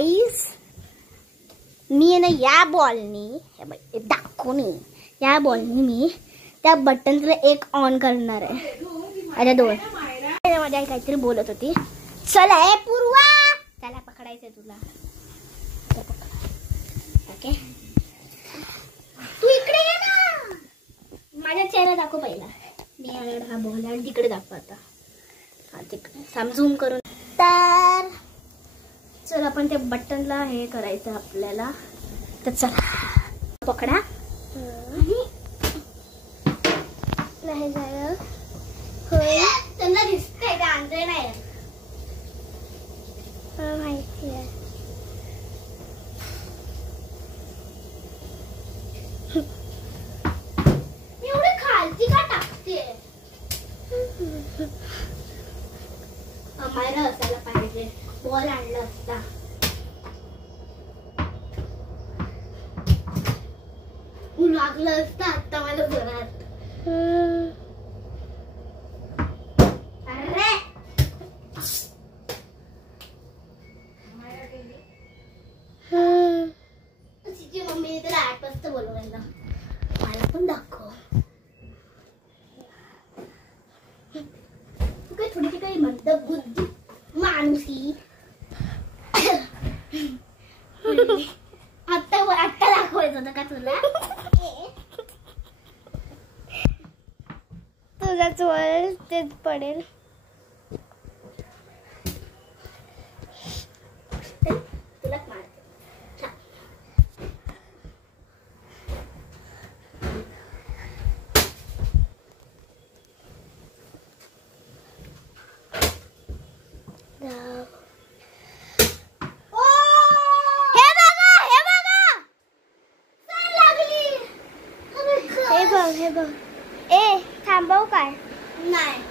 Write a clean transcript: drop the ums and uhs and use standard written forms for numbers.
गाईस मी ना या बॉलनी दाखवणे या बॉलनी मी त्या बटनला एक ऑन करणार आहे. अरे दोन माझ्या काहीतरी बोलत होती. चला ए पूर्वा त्याला पकडायचंय तुला. ओके तू इकडे ये ना. माझ्या चेहरा दाखव पहिला. मी हा बॉल आणि तिकडे दाखव आता. हा तिकडे झूम करून. तर चल आपण त्या बटनला हे करायचं आपल्याला. तर चला पकडा. नाही झालं होय त्यांना दिसतंय का आंधळे नाही माहिती आहे. एवढी खालती का टाकते. आम्हाला असायला पाहिजे बॉल आणला असता. लागलं असतं आता मला जोरात. अरे तिची मम्मी तर 8 वाजता बोलवायला. मला पण दाखव. तू काय थोडी काही म्हणतं बुद्धी माणूसी. आत्ता दाखवायचं होतं का तुला. तुझा चोळ तेच पडेल. तुला मारते. हे बघ ए थांबव काय नाही.